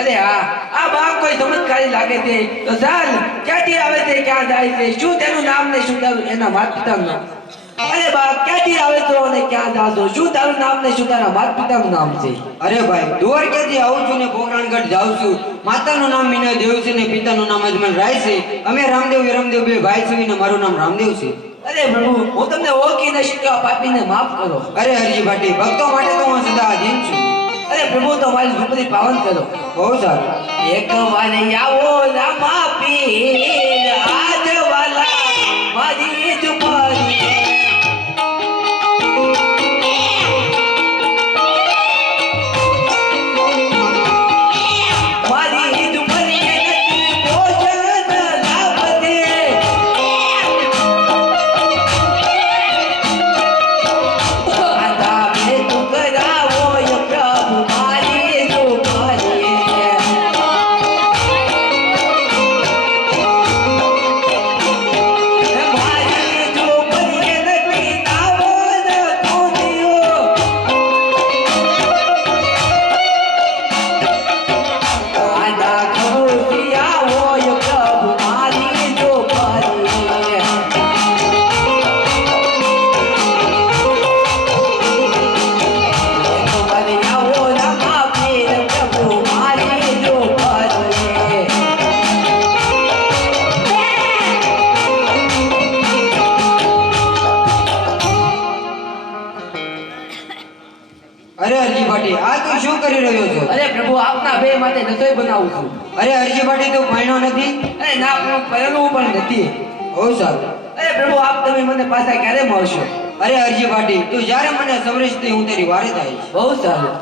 અરે હા, આ બા કોઈ ચમત્કારી લાગે છે. તો ચાલ, ક્યાંથી આવે છે, ક્યાં જાય છે, શું તેનું નામ ને શું તારું એના માતા પિતાનું નામ? અરે બા, ક્યાંથી આવે છો અને ક્યાં જાશો? શું તારું નામ ને શું તારા માતા પિતાનું નામ છે? અરે ભાઈ, દ્વારકાથી આવું છું ને પોકરણગઢ જાઉં છું. માતાનું નામ મીના દેવ છે ને પિતાનું નામ અજમલ રાય છે. અમે રામદેવ વિરમદેવ બે ભાઈ છીએ ને મારું નામ રામદેવ છે. અરે પ્રભુ, હું તમને ઓળખી ન શક્યો, પાપીને માફ કરો. અરે હરજી ભાટી, ભક્તો માટે તો હું સદા આધીન છું. અરે પ્રભુ, તો મારી ઝૂંપડી પાવન કરો. બહુ સારું. એક વાર આવો રામા પીર, આજ વાલા મારી ઝૂંપડી. અરે હરજી ભાટી, આ તું શું કરી રહ્યો છો? અરે પ્રભુ, આપના બે માટે રસોઈ બનાવું છું. અરે હરજી ભાટી, તું ભણ્યો નથી? અરે ના પ્રભુ, પહેરવું પણ નથી. બહુ સારું. અરે પ્રભુ, આપ તમે મને પાછા ક્યારે મળશો? અરે હરજી ભાટી, તું જ્યારે મને સમરીશ તે હું તારી વારે થઈશ. બહુ સારું.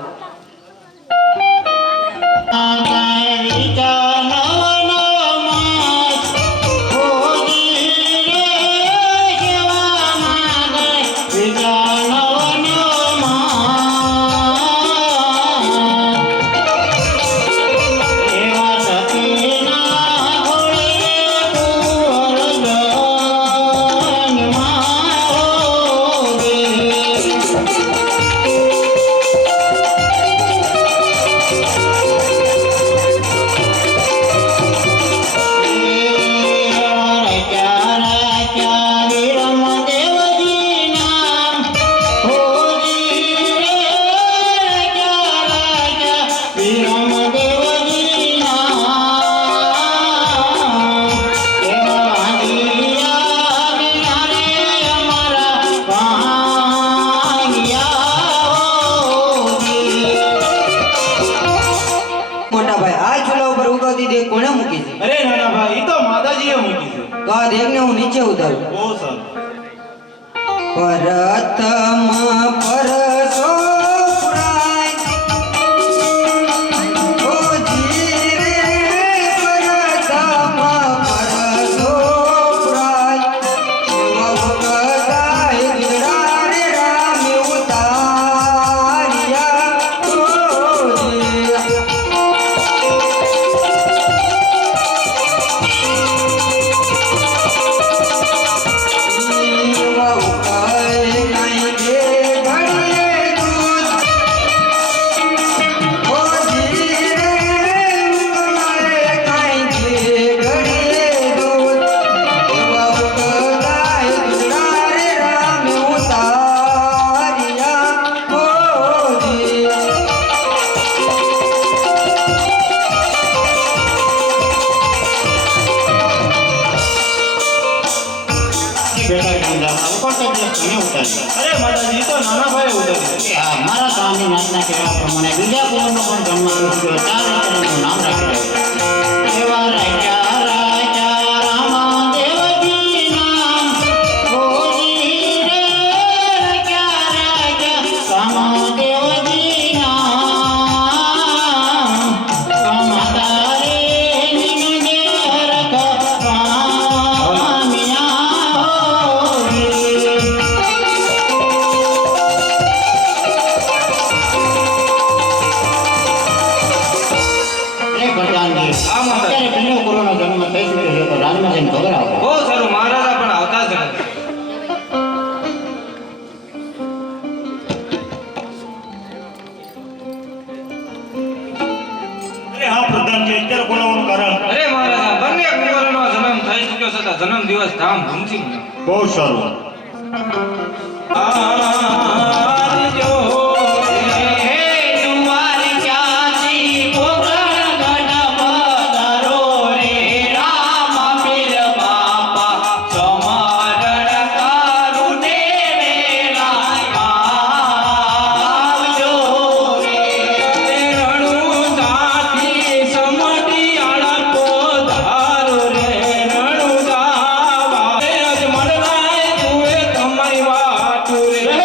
કોણે મૂકી છે? અરે નાના ભાઈ, ઈ તો માતાજીએ મૂકી છે. તો આ દેખને હું નીચે ઉતારું. બહુ સારું. પરતમ પરસો અરે માતાજી, તો નાના ભાઈ ઉતારી. મારા સ્વામી નાથના કહેવા પ્રમાણે બીજા કુળનો પણ જન્મ ચાર નામ રાખ્યું. એવા રાજા રાજા રામદેવજી નામ હોજી રે રાજા રાજા રામદેવજી નામ કમાતા રે નિનગે રખ પામિયા હોજી. છતાં જન્મ દિવસ ધામધૂમથી મનાવો. બહુ સારું. આવજો હે દુવારી ચાચી પોકરણ ગઢ પધારો રે રામા પીર બાપા સમારણ કરું ને વેળા આવજો રે. રણુદાથી સમઢિયાળા પોધારો રે રણુદાવા. અજમલરાય જુએ તમારી વાટ રે.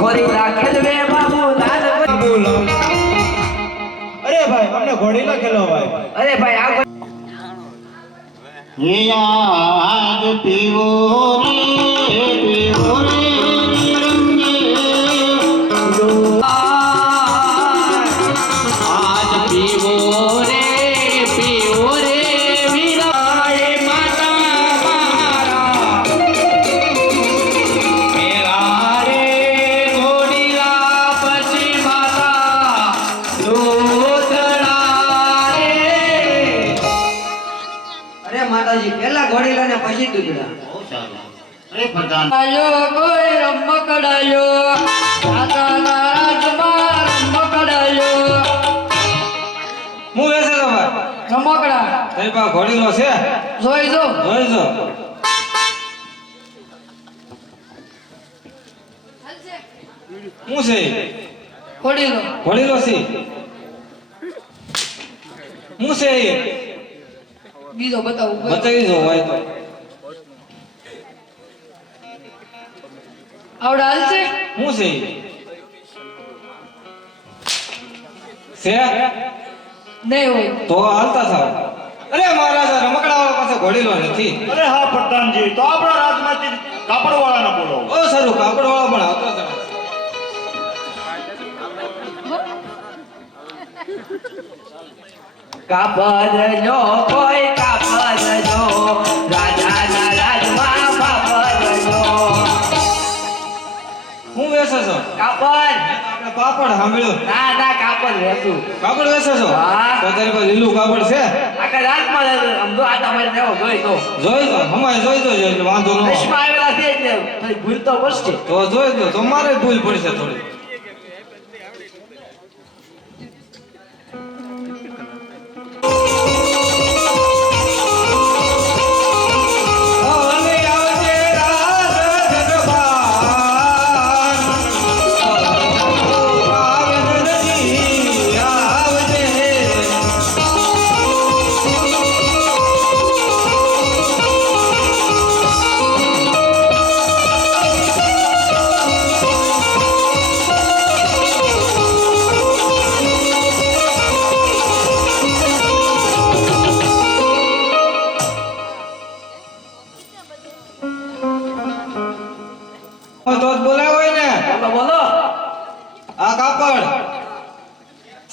ગોરીલા ખેલવે બાબુ લાલ બોલો. અરે ભાઈ અમને ઘોડીલા ખેલો ભાઈ. અરે ભાઈ આ આજ પીવો રે પીવો રે આજ પીવો રે વીરાએ માતા મારા મેરા રે ઘોડીલા પછી માતા દૂધડા રે અરે માતાજી પહેલા ઘોડીલા ને પછી દૂધડા. બહુ સારું. અરે પ્રધાન આયો કોઈ રમકડાયો રાજાના રાજમાં રમકડાયો હું વેસે તો ભાઈ રમકડા તારી પાસે ઘોડીલો છે જોઈ જો જોઈ જો. હું છે ખોડીલો ઘોડીલો છે હું છે બીજો બતાવું બતાવી દો હોય તો. આવડા હાલ છે હું છે છે નહીં હોય તો હાલતા થાવ. અરે મહારાજા રમકડા વાળા પાસે ઘોડીલો નથી. અરે હા પ્રધાનજી તો આપણા રાજમાંથી કાપડ વાળાને બોલો. ઓ સારું કાપડ વાળા પણ આવતા હતા. કાપડ લો કોઈ કાપડ લો રાજાના રાજમાં કાપડ લો હું વેચો છો કાપડ આપણે પાપડ સાંભળ્યું. ના ના કાપડ રહેતું કાપડ વેચો છો હા. તો તારી પાસે લીલું કાપડ છે આખા રાતમાં આમ તો આ તમારે દેવો જોઈ તો જોઈ દો હમાય જોઈ દો એટલે વાંધો ન આવે. દેશમાં આવેલા છે એટલે થોડી ભૂલ તો પડશે તો જોઈ દો તો મારે ભૂલ પડશે થોડી. હવે આવજે રાજ જગબાન. આવજે આવજે. તો જ બોલાવ્યો હોય ને બોલો બોલો આ કાપડ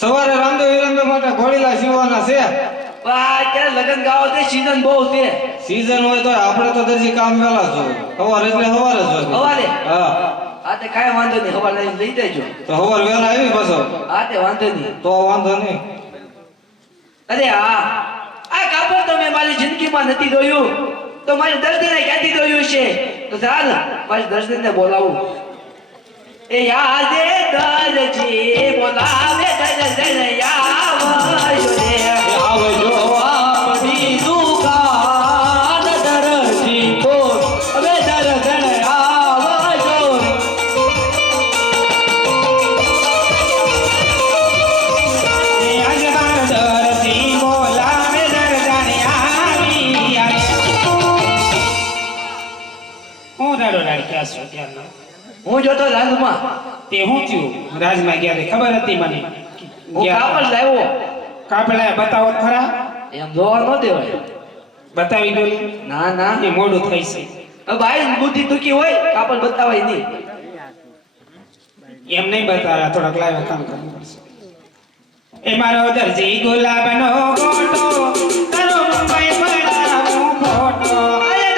સવારે રામદેવ વિરમદેવ માટે ઘોડીલા સીવવાના છે. અત્યારે લગન ગાવો છે સીઝન બહુ છે સીઝન હોય તો આપણે તો દરજી કામ વેલા જ હોય. સવાર એટલે સવાર જ હોય. સવારે? હા આ તે કાંઈ વાંધો નહીં હવા લઈને લઈ દેજો તો સવાર વેલા આવી પાછો આ તે વાંધો નહીં તો વાંધો નહીં. અરે હા આ કાપડ તો મેં મારી જિંદગીમાં નથી જોયું તો મારી દર્દને ક્યાંથી જોયું છે તો ચાલ મારી દર્દને બોલાવું એ યાદે દરજી બોલાવે દર્દને આવજો રે આવજો આપણી દુકાન દરજી તો હવે દર્દન આવજો આજના દરજી બોલાવે દર્દન આવી હું રાડો રાડક્યા છો ત્યારનો હું જોતો લાલમાં તે હું થયું રાજમાં ગયા તે ખબર હતી મને હું કાપડ લાવ્યો કાપડા બતાવો તો ખરા એમ જોવા ન દેવાય બતાવી દો ના ના એ મોડું થઈ છે હવે ભાઈ બુદ્ધિ દુખી હોય કાપડ બતાવાય નહીં એમ નહીં બતાવ્યા થોડાક લાવ્યા કામ કરવું પડશે એ મારો દરજી ગુલાબનો ગોટો તારો મુંબઈ પડાવું ફોટો અરે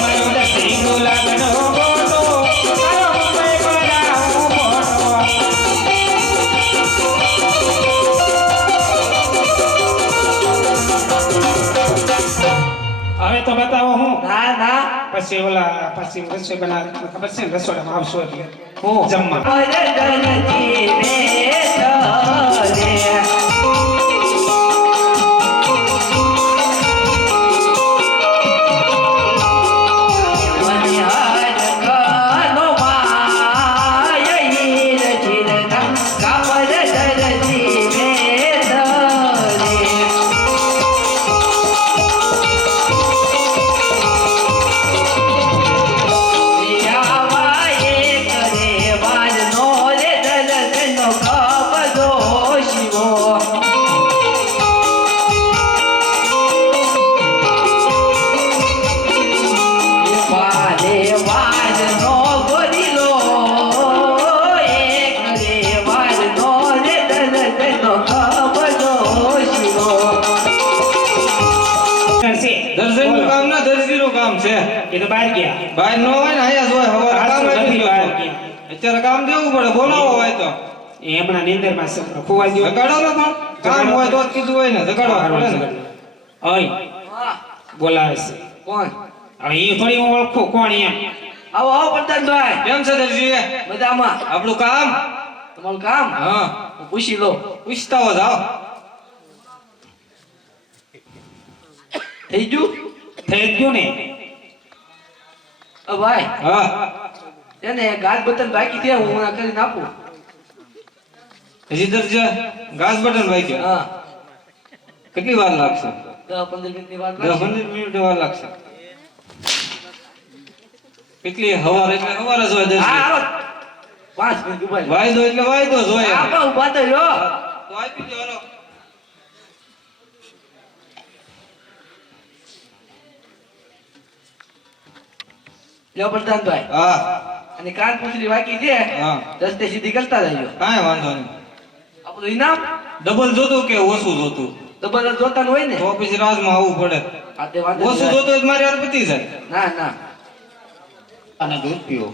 મારો દરજી ગુલાબનો ગોટો તારો મુંબઈ પડાવું ફોટો હવે તો બતાવો હું ના ના પછી ઓલા પછી રસોઈ બનાવે ખબર છે ને રસોડામાં આવશો એટલે હું જમવા અરે ગણતી રે કબજો શિવો વારે વારનો ગોરીલો એક રે વારનો રે દર્દનો કબજો શિવો છે દર્શનનું કામ ના દરજીનું કામ છે. એ તો બહાર ગયા બહાર ન હોય ને અહીંયા જ હોય. હવારે કામ આજ તો આવી નથી ગયું. બહાર ગયા. અત્યારે કામ દેવું પડે, બોલાવો હોય તો એ હમણાં નીંદરમાં ખોવાઈ ગયો જગાડો ને. પણ કામ હોય તો જ કીધું હોય ને, જગાડવા પડે ને. ઓય હા, બોલાવે છે કોણ હવે એ થોડી હું ઓળખું કોણ એમ આવો આવો પ્રધાનભાઈ કેમ છે દરજી? મજામાં આપણું કામ. તમારું કામ હા, હું પૂછી લો પૂછતા હો જાઓ. થઈ ગયું થઈ ગયું ને ભાઈ હા, એને ગાજ બતન બાકી છે હું હમણાં કરીને આપું હજી દરજી ઘાસ બટન ભાઈ હા કેટલી વાર લાગશે? 10-15 મિનિટની વાર 10-15 મિનિટ વાર લાગશે. કેટલી હવાર એટલે હવાર જ હોય દરજી. હા આવો 5 મિનિટ ઉભા રહ્યો. વાયદો એટલે વાયદો જ હોય. હા પણ ઉભા તો રહ્યો તો આપી દો હાલો. લ્યો પ્રધાનભાઈ હા, અને કાન પૂછડી બાકી છે હા. રસ્તે સીધી કરતા રહેજો કાંઈ વાંધો નહીં. આપણું ઇનામ ડબલ જોતું કે ઓછું જોતું? તો બધા જોતા હોય ને તો પછી રાજમાં આવવું પડે. આ તે વાંધો ઓછું નહીં. જોતું હોય તો મારી હારે પતી જાય. ના ના અને દૂધ પીવો.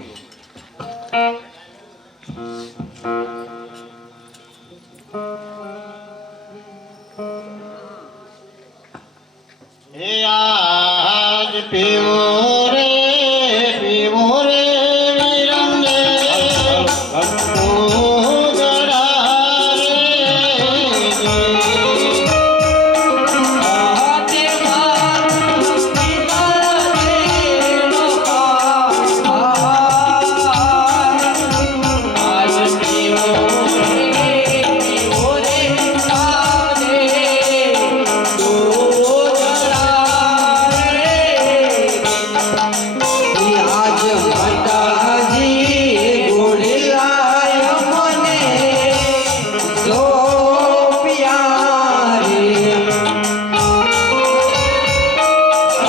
હે આજ પીવો રે વિરંગે ઉગડા રે આજ માતાજી ગોળીલાય મને સોપિયા રે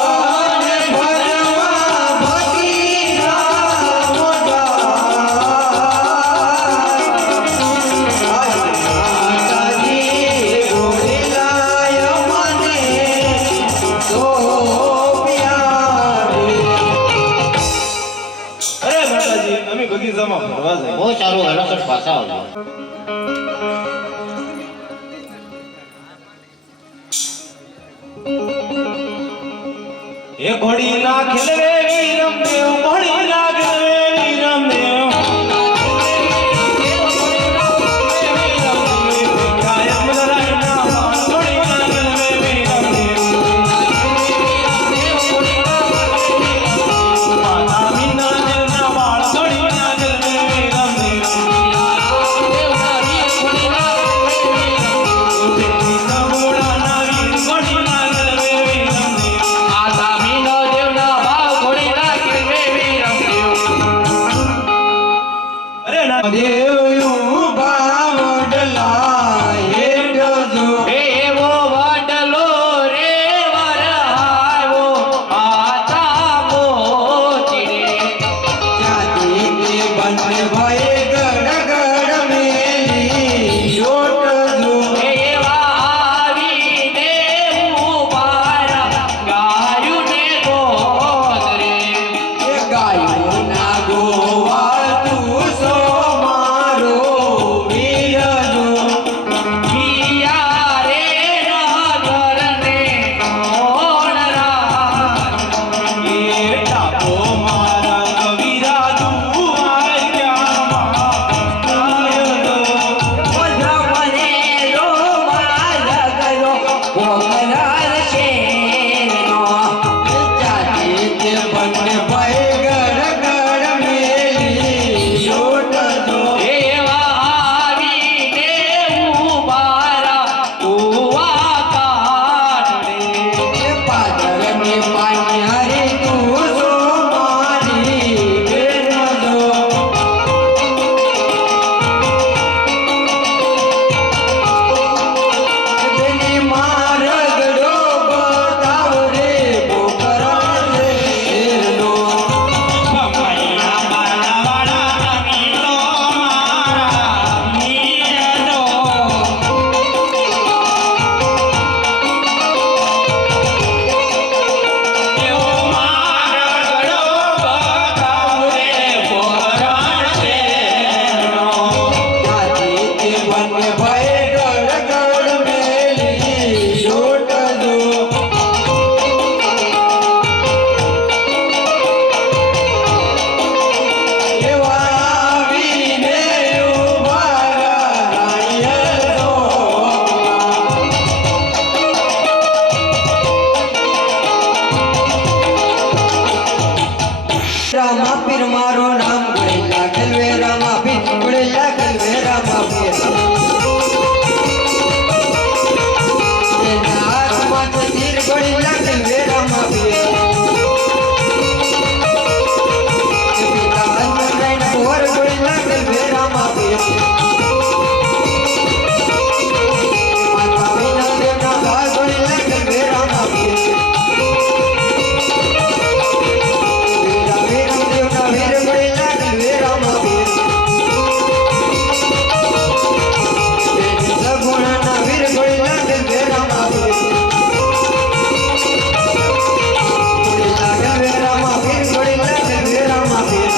અને ભરવા ભગીરા માતાજી ગોળીલાય મને સોપિયા રે અરે માતાજી, અમે બગીચામાં ફરવા જઈએ. બહુ સારું હેલો સર પાછા આવજો હે ઘોડી ના ખેલવે વીરમદેવ, ઘોડી ના ખેલવે વીરમદેવ. કાયમ લડાઈના બાણ, ઘોડી ના ખેલવે વીરમદેવ. માતા મીના દિલના બાળ, ઘોડી ના ખેલવે વીરમદેવ. દીકરીના મોઢાના વીર, ઘોડી ના ખેલવે વીરમદેવ. આ સામીનો દેવના ભાવ ઘોડી રાખી વે વીરમ એના હાથમાં તો તીર ગોળી લાગે વેરામાં પીએ પિતા હનુમાનરાયના ઘોર ગોળી લાગે વેરામાં પીએ માતા વિનોદેવના ઘા ગોળી લાગે વેરામાં પીએ વીરા વિરમદેવના વીર ગોળી લાગે વેરામાં પીએ સગુણાના વીર ગોળી લાગે વેરામાં પીએ ગોળી લાગે વેરામાં વીર ગોળી લાગે વેરામાં પીએ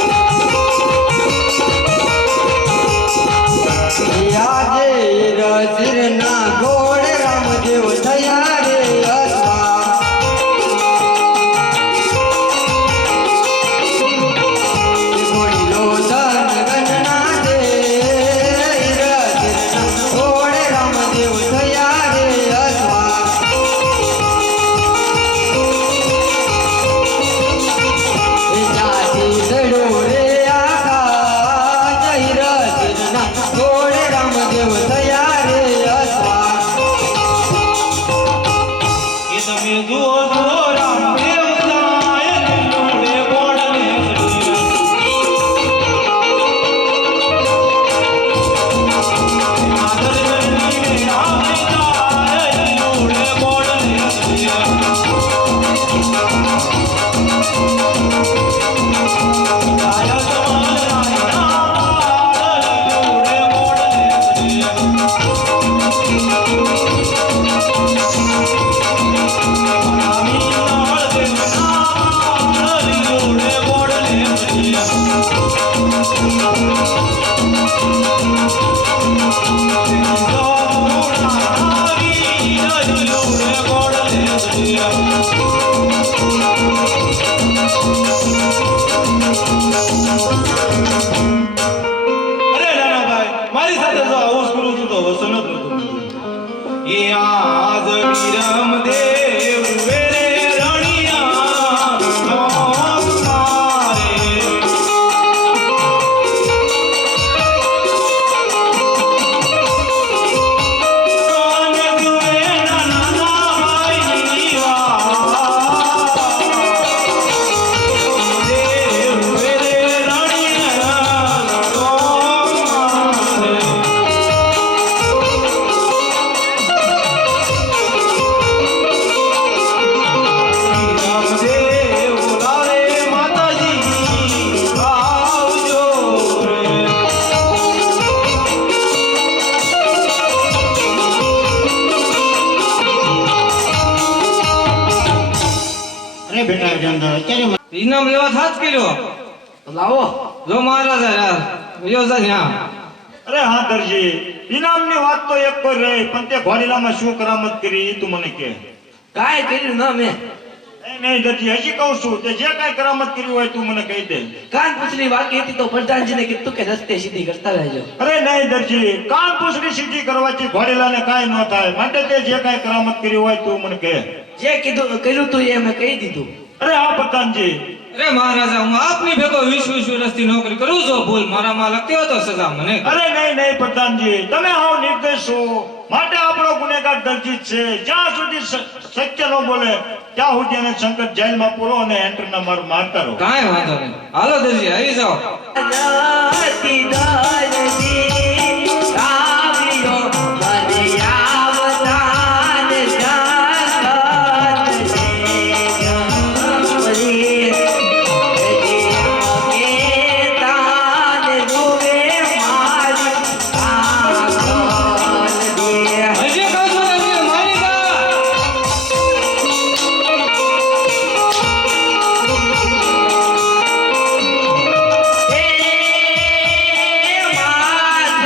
આજે રસિરના ગોળ રામદેવ થયા રે અસવા ગોળીલો ધન ગણના દે રસિરના ગોળ રામદેવ થયા રે અસવા જાતિ દડો રે આકાશ રસિરના ગોળ રામદેવ થયા રે અસવા એ તમે જુઓ જુઓ રામદેવ જાય દિલોડે ગોળને આદર કરીને રામ જાય દિલોડે ગોળને આયા અરે નાનાભાઈ મારી સાથે જો આવું જ કરું છું તો વસન જ નતું એ આજ વિરમ દેવ વેરે રણિયા મારે કાને જુએ નાનાભાઈ દેવ વેરે રણિયા મારે રામદેવ બોલાવે માતાજી આવજો રે અરે બેટા જંદર અત્યારે ઇનામ લેવા થાત કર્યો તો લાવો જો મહારાજા યાર વયો જા ત્યાં અરે હા દરજી ઇનામની વાત તો એક પર રહી પણ તે ઘોડીલામાં શું કરામત કરી ઈ તું મને કે કાંઈ કર્યું ના મેં નહીં દરજી હજી કહું છું તે જે કાંઈ કરામત કર્યું હોય તું મને કહી દે કાન પૂછડી બાકી હતી તો પ્રધાનજીને કીધું કે રસ્તે સીધી કરતા રહેજો અરે નહીં દરજી કાન પૂછડી સીધી કરવાથી ઘોડીલાને કાંઈ ન થાય માટે તે જે કાંઈ કરામત કર્યું હોય તું મને કહે જે કીધું કર્યું તું એ મેં કહી દીધું અરે હા પ્રધાનજી અરે મહારાજા હું આપની ભેગો 20 વર્ષથી નોકરી કરું છું ભૂલ મારામાં લગતી હોય તો સજા મને કરો. અરે નહીં પ્રધાનજી તમે હાવ નિર્દોષ છો માટે આપણો ગુનેગાર દરજી જ છે જ્યાં સુધી સત્ય ન બોલે ત્યાં સુધી એને સંકટ જેલમાં પૂરો અને એન્ટરના મારતા રહો કાંઈ વાંધો નહીં હાલો દરજી આવી જાઓ નાતી દારજી કાવ્યો મને આવતાન જાગત છે ગમરી કે તાન રૂવે મારી કાગલ દે હજી કહું છું દરજી મારી જા હે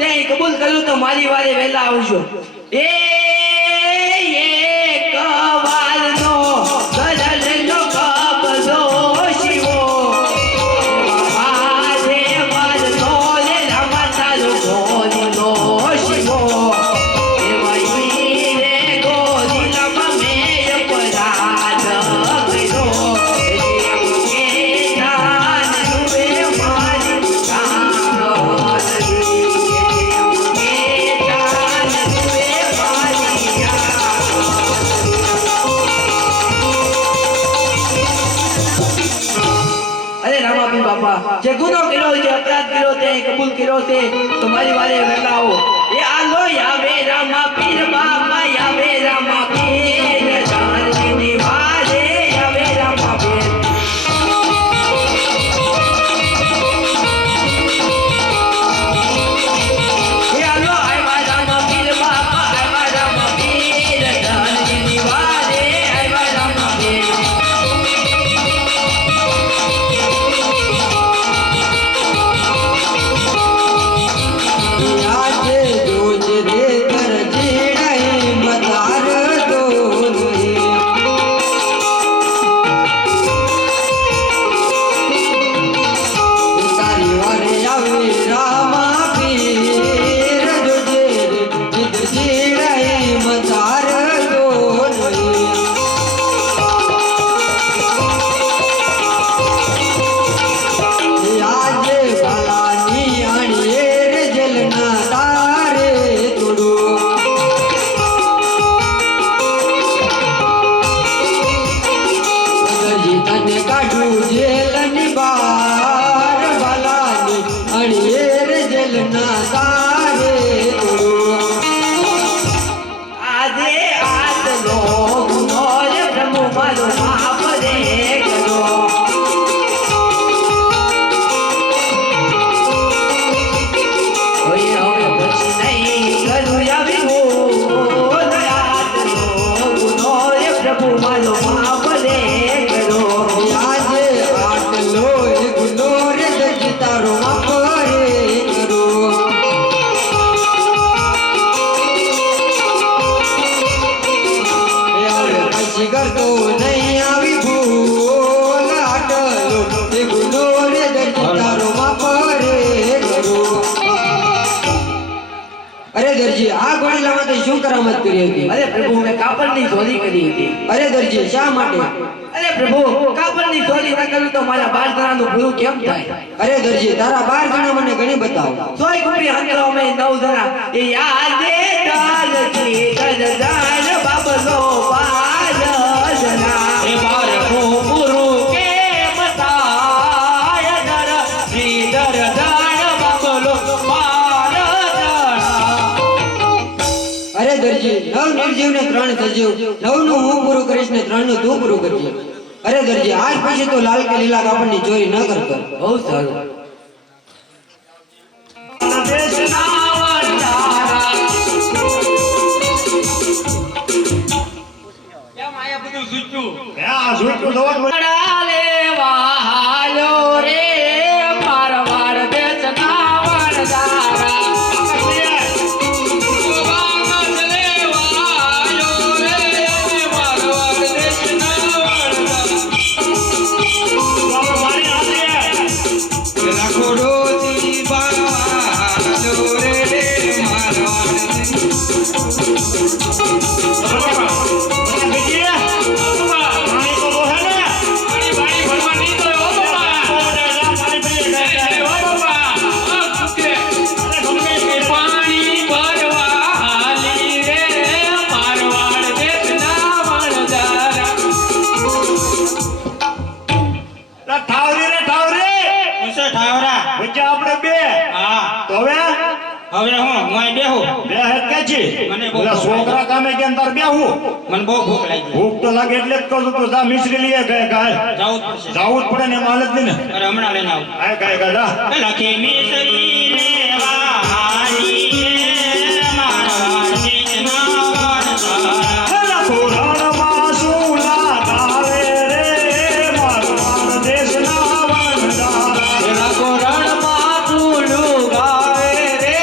તે કબૂલ કર્યું તો મારી વારે વહેલા આવજો. એ એક વારનો ગરજનો કબજો શિવો આજે વારનો રે રામા તારો ગોરીનો શિવો એવા હીરે ગોરીલામાં મેં અપરાધ કર્યો. એ દાન રૂપે મારી અરે રામાપીર બાપા, જે ગુનો કર્યો, જે અપરાધ કર્યો તે કબૂલ કર્યો છે તો મારી વારે વહેલા આવો. એ આલો આવે રામાપીર બાપા, આવે રામાપીર જાનજીની વારે આવે રામાપીર. એ આલો આવ્યા રામાપીર બાપા, આવ્યા રામાપીર જાનજીની વારે આવ્યા રામાપીર. આજે જોજ રે દરજી મતાર દોરી તારી વારે આવે રામા પીર જોજે રે દરજી મતાર દોરી આજે બાલાની અણીએ રે જલના તારે તોડો દરજી તને કાઢું જેલની બાર બાલાની અણીએ રે જલના તારે તોડો આજે આટલો ગુનો રે પ્રભુ મારો માફ રે કરો. કોઈ હવે પછી નહીં કરું આવી ભૂલ. આટલો ગુનો રે પ્રભુ મારો માફ રે કરો. આજે આટલો ગુનો રે દરજી તારો માફ રે કરો હવે પછી કરતો નહીં આવી ભૂલ આટલો એ ગુનો રે દરજી તારો માફ રે કરો. અરે દરજી આ ઘોડીલામાં તે શું કરામત કરી હતી? અરે પ્રભુ મેં કાપડની ચોરી કરી હતી. અરે દરજી શા માટે? અરે પ્રભુ, કાપડની ચોરી ન કરું તો મારા 12 જણાનું પૂરું કેમ થાય? અરે દરજી તારા 12 જણા મને ઘણી બતાવો. સોય કુપી હંતરો અમે 9 જણા. એ યાદે તાલજી ગરદાન બાબલો 12 જણા. એ મારું પૂરું કેમ થાય નર શ્રીધર દાન બાબલો 12 જણા. અરે દરજી નવ નિર્જીવ ને 3 સજીવ, 9 નું હું પૂરું કરીશ ને 3 નું તું પૂરું કરજે. અરે દરજી આજ પછી તો લાલ કે લીલા કાપડની ચોરી ન કરતો. બહુ સારું. દેશના વંડારા. હે આ જોઈતું જોવાનું હોય. ડાલે વાલો રે મારવાડ દેશના વણજારા. આપણે બે હા તો હવે હવે હું બેહું બે હેત કે છે મને બહુ ઓલા છોકરા કામે કે તાર બેહું મને બહુ ભૂખ લાગી ભૂખ તો લાગે એટલે જ કહું છું તું જા મિશ્રી લઈએ ગાય ગાય જાવું જ પડશે જાવું જ પડે ને એમાં હાલત નહીં ને અરે હમણાં લઈને આવું ગાય ગાય ગાય જા લખી મિસરી લેવા હારી મારવા દેશના વણજારા. હેલા પુરાણમાં શું લાગાવે રે મારવાડ દેશના વણજારા. એના કોરણમાં તુલું ગાવે રે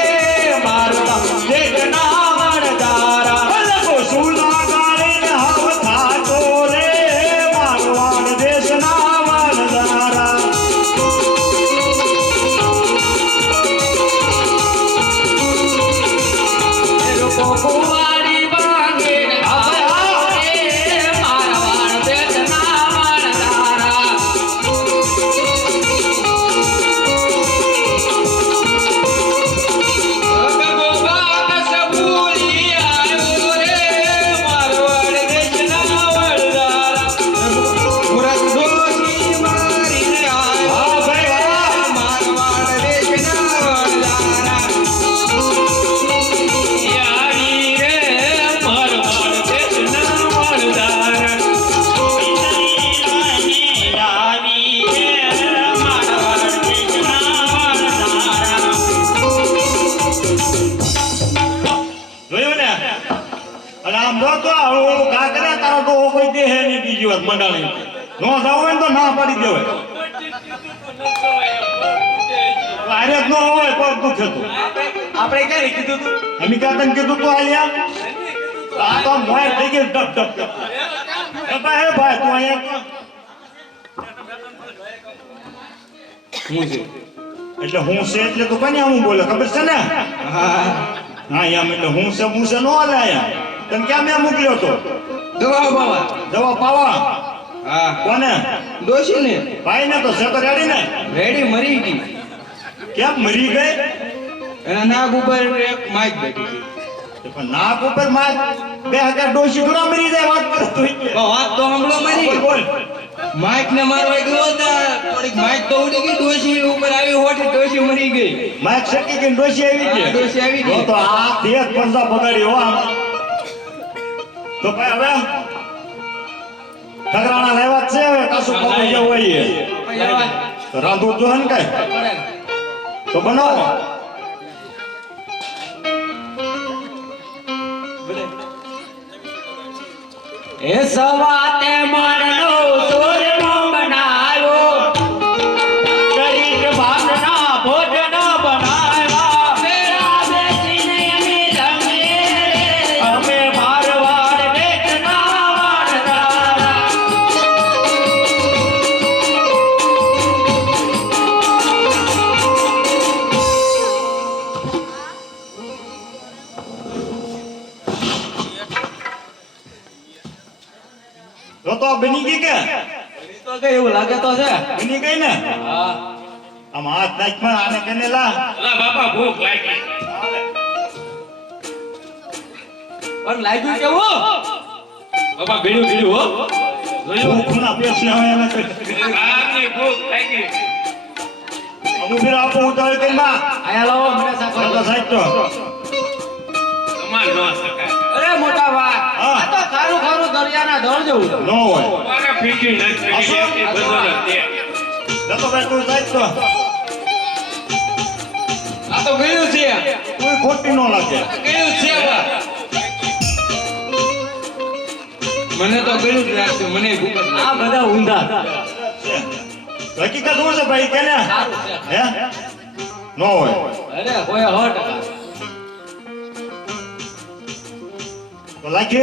આમ જો તો હું ઘા કરે તારો ડોહો કોઈ દે હે નહીં બીજી વાર મંડાણી નો જાવ હોય ને તો ના પાડી દેવાય અરે જ ન હોય પગ દુખે તો આપણે ક્યારે કીધું તું અમે કાં તને કીધું તું આલિયા આ તો મોય થઈ ગઈ ડબ ડબ હે ભાઈ તું અહીંયા હું છે એટલે હું છે એટલે તું કને હું બોલે ખબર છે ને હા એમ એટલે હું છે નો હાલે અહીંયા તને ક્યાં મેં મોકલ્યો તો દવા બાવા દવા પાવા હા કોને ડોશી ને ભાઈ ને તો છે તો રેડી ને રેડી મરી ગઈ કેમ મરી ગઈ એના નાક ઉપર એક માઇક બેઠી હતી પણ નાક ઉપર માં 2000 ડોશી થોડા મરી જાય વાત કરે તું વાત તો હમણો મરી બોલ માઇક ને મારવા ગયો હતા થોડીક માઇક તો ઉડી ગઈ ડોશી ઉપર આવી હોઠે ડોશી મરી ગઈ માઇક શકી કે ડોશી આવી હા, ગઈ ડોશી આવી ગઈ. તો આ દેહ પંજા બગાડી હો આમ તો ભાઈ હવે ઠગરાણા લેવા જ છે હવે કાસુ પાપડી જેવું હોય તો રાંધવું જો ને કઈ તો બનાવો એ સવાતે મરનો સોરનો બનાવ્યો ગરીબ ભાતના ભોજન બનાવ્યા મેરા બેસીને અમે રમીએ રે અમે મારવાડ દેશના વાડનારા તો બની ગઈ કે તો કઈ એવું લાગે તો છે બની ગઈ ને આમ હાથ નાખમાં આને કેને લા બાપા ભૂખ લાગી પણ લાગ્યું કેવું બાપા ભીડું ભીડું હો ભૂખના પેટને હવે એને કઈ આની ભૂખ લાગી અમુક ફેર આપો ઉતાવળ કરી માં આયા લાવો મને સાખો તો સાહેબ તો તમાર ન શકાય અરે મોટા ભાઈ હા. આ તો ખારું ખારું દરિયાના દળ જેવું છે. ન હોય મારે ફીકી નથી બધું જતો ભાઈ તું સાહેબ તો આ તો ગળ્યું છે કોઈ ખોટી ન લાગે ગળ્યું છે બા. મને તો ગળ્યું જ લાગશે મને ભૂખ જ લાગે. આ બધા ઊંધા હકીકત શું છે ભાઈ કેને સારું છે. હે ન હોય અરે કોઈ 100%. તો લાગે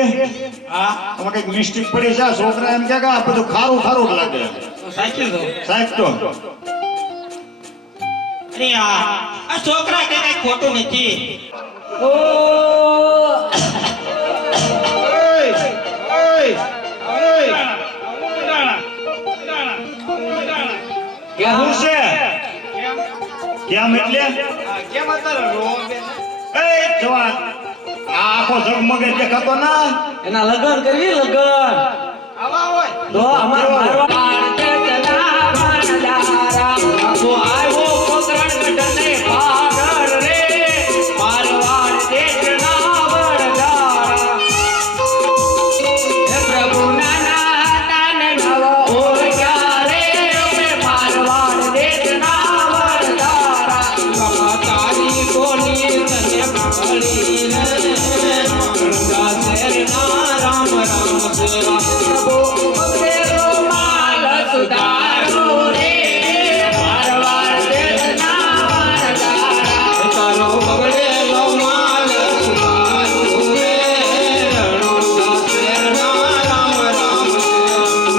હા આમાં કઈક મિસ્ટેક પડી છે આ છોકરા એમ કે આ બધું ખારું ખારું જ લાગે તો સાચું તો સાહેબ તો અરે આ છોકરા કે કઈ ખોટું નથી ઓ શું છે કેમ એટલે કેમ અત્યારે રોવે? એ જવાન આ આખો ઝગમગે દેખાતો ના એના લગન કરવી લગન આવા હોય તો અમાર મારવાડ દેશના વાનદારા આખો આવ્યો કોકરણ ગઢને પાગળ રે મારવાડ દેશના વડદારા હે પ્રભુના નાતાને નવો ઓળખ્યા રે અમે મારવાડ દેશના વડદારા બાપા તારી બોલી તને મળી રે ગંગા શેરના રામ રામ સેવા પ્રભુ ભક્તેરો માલ સુધારો રે મારવાડ દેશના વારદારા તારો બગડેલો માલ સુધારો રે ગંગા શેરના રામ રામ સેવા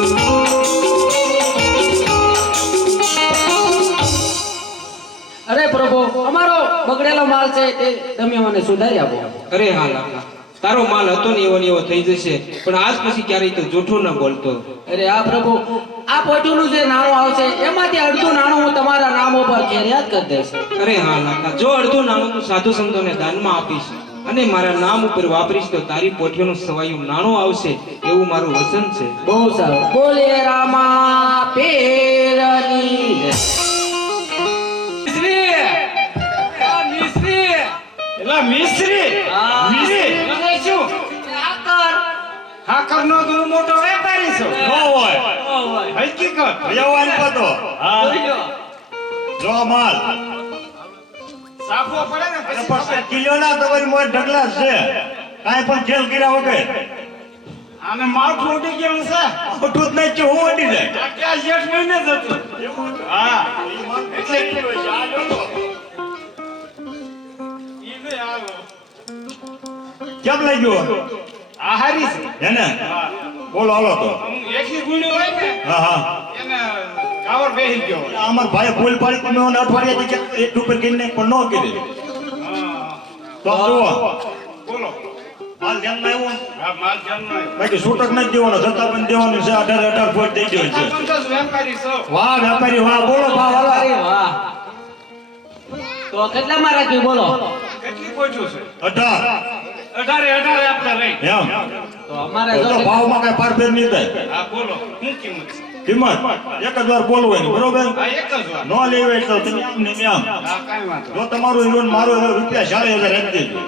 અરે પ્રભુ અમારો બગડેલો માલ છે તે તમે મને સુધારી આપો અરે હા લાલા તારો માલ હતો ને એવો થઈ જશે પણ આજ પછી ક્યારેય તો જૂઠું ન બોલતો અરે આ પ્રભુ આ પોટુનું જે નાણું આવશે એમાંથી અડધું નાણું હું તમારા નામ ઉપર ખેરિયાત કરી દઈશ અરે હા લાલા જો અડધું નાણું તું સાધુ સંતોને દાનમાં આપીશ અને મારા નામ ઉપર વાપરીશ તો તારી પોઠીઓનું સવાયું નાણું આવશે એવું મારું વચન છે બહુ સારું બોલે રામા પેરની જય. મિશ્રી એલા મિસ્ત્રી હા. મિસ્ત્રી એટલે શું આકર હાકર નો તું મોટો વેપારી છો ન હોય હકીકત વ્યવહાર પતો બોલ્યો. જો માલ સાફવો પડે ને અને પછી પછી કિલો ના તમારી મોય ઢગલા છે કાંઈ પણ ખેલ કર્યા વગર આને માથું ઉડી ગયું છે મોટું જ નહીં કે હું અડી જાય આ ક્યાં જેઠ મહિને જ હતું હા એટલે ઈ નહીં આવ્યો કેમ લાગ્યું આ હારી છે હે ને બોલો હાલો તો હું એકલી ગુણી હોય ને હા હા એને કાવર બેહી ગયો હોય. અમાર ભાઈ ભૂલ પાડી તમે મને અઠવાડિયાથી કે એક ઉપર કરીને પણ ન કરી તો જુઓ બોલો હાલ ધ્યાનમાં આવ્યું હા માલ જન્મ બાકી છૂટક નથી દેવાનો છતાં પણ દેવાનું છે 18 ફોટ દઈ દેવાનું છે વેપારી છો વાહ વેપારી વાહ બોલો ભાવ હાલો વાહ તો કેટલામાં રાખ્યું બોલો કેટલી પહોંચ્યું છે 18 18 આપણે રહી એમ તો અમારે તો જો ભાવમાં કઈ પારફેર નહીં થાય હા બોલો શું કિંમત છે કિંમત એક જ વાર બોલવાની બરોબર હા એક જ વાત ન લેવાય તો તમે આમ ને આમ હા કાંઈ વાંધો જો તમારું હીરો મારો હીરો રૂપિયા 40,000 રાખી દેજો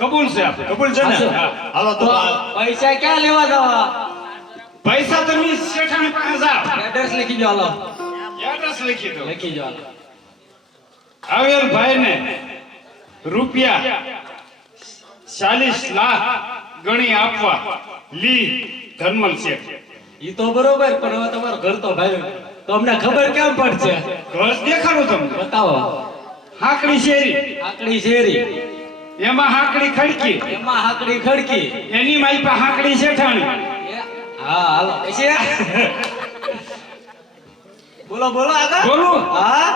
કબૂલ છે આપણે કબૂલ છે ને હાલો તો પૈસા ક્યાં લેવા જવા પૈસા તમે શેઠાણી પાસે જાઓ એડ્રેસ લખી જો હાલો એડ્રેસ લખી દો લખી જો હાલો આવેલ ભાઈને રૂપિયા 40 લાખ ગણી આપવા લી ધર્મલ શેઠ ઈ તો બરોબર પણ હવે તમારો ઘર તો ભાઈ તો અમને ખબર કેમ પડશે ઘર દેખાડું તમને બતાવો હાકડી શેરી આકડી શેરી એમાં હાકડી ખડકી એમાં હાકડી ખડકી એની માઈ પાસે હાકડી શેઠાણી હા હાલો પછી બોલો બોલો આગળ બોલું હા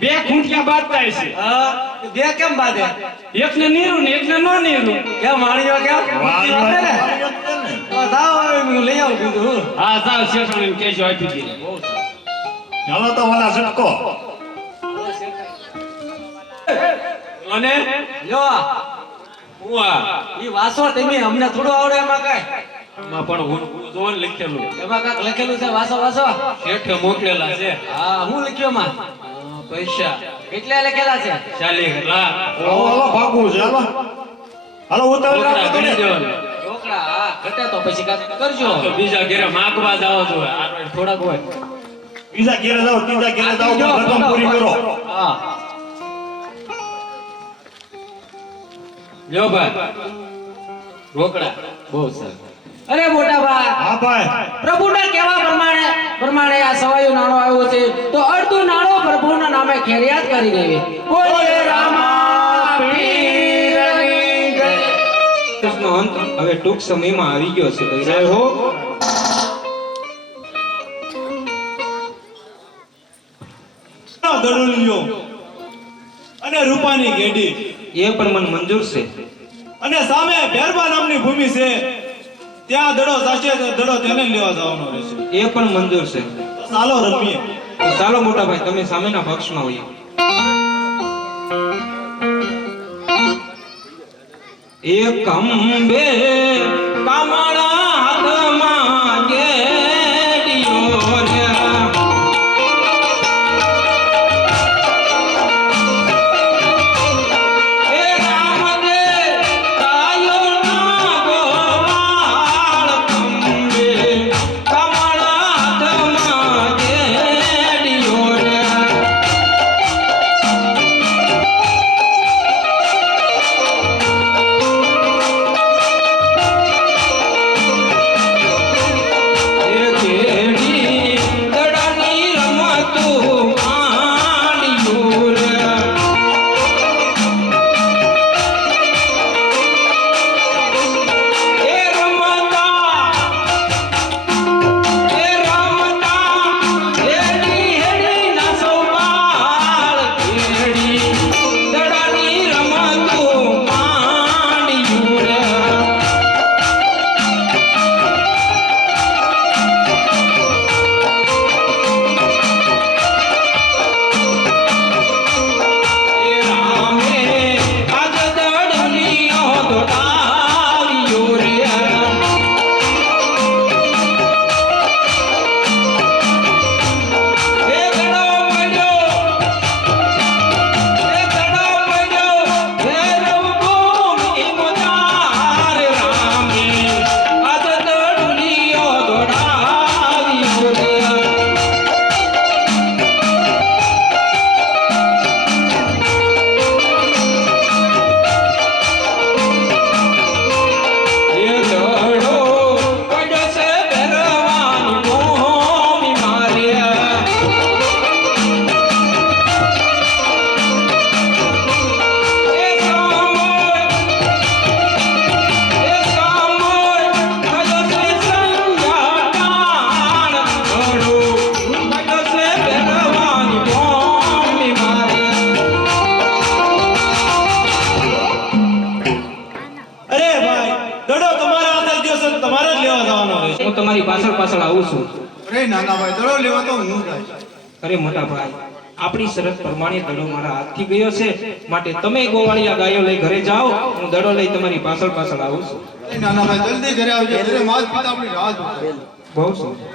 બે ખૂંટિયા બાંધતા છે હા બે કેમ બાંધે એકને નીરું ને એકને નો નીરું કેમ માણીઓ કેમ વાહ, બાંધે ને? વાહ, તો જાઓ હવે હું લઈ આવું કીધું હા જાવ શેઠાણી કેજો આપી દીધી હાલો તો વાલા સટકો અને જો ઈ વાસો તમે અમને થોડું આવડે એમાં કાંઈ માં પણ હું જોન લખેલું એમાં કાંઈક લખેલું છે વાસો વાસો શેઠે મોકલેલા છે હા હું લખ્યું એમાં પૈસા કેટલા લખેલા છે 40 લાખ હાલો હાલો ભાગવું છે હાલો હાલો ઉતાવળ રાખો તમે રોકડા હા ઘટે તો પછી કાંઈક કરજો તો બીજા ઘરે માગવા જાવ છો થોડાક હોય બીજા ઘેરે જાઓ ત્રીજા ઘેરે જાઓ જો, પણ રકમ પૂરી કરો હા લ્યો ભાઈ રોકડા બહુ સરસ અરે મોટા ભાઈ હા ભાઈ પ્રભુના કહેવા પ્રમાણે આ સવાયું નાણો આવ્યો છે તો અડધું નાણો પ્રભુના નામે ખેરિયાત કરી દેવી બોલે રામા પીરની જય. નો અંત હવે ટૂંક સમયમાં આવી ગયો છે જય હો દડુલિયો અને રૂપાની ગેડી એ પણ મને મંજૂર છે અને સામે ભેરબા નામની ભૂમિ છે ત્યાં દડો સાચે તો દડો તેને લેવા જવાનો રહેશે એ પણ મંજૂર છે તો ચાલો રમીએ તો ચાલો મોટા ભાઈ તમે સામેના પક્ષમાં હોઈએ એક અંબે કમળા હાથમાં ગેડીઓ રે એ રામદે કાયો ના ગોવાળ અંબે કમળા હાથમાં ગેડીઓ રે હું તમારી પાછળ પાછળ આવું છું. અરે નાના ભાઈ દડો લેવા તો હું જાય. અરે મોટા ભાઈ, આપણી શરત પ્રમાણે દડો મારા હાથથી ગયો છે, માટે તમે ગોવાળિયા ગાયો લઈ ઘરે જાઓ, હું દડો લઈ તમારી પાછળ પાછળ આવું છું. અરે નાના ભાઈ જલ્દી ઘરે આવજો. ઘરે માતા પિતા આપણી રાહ જોતા. બહુ સુંદર.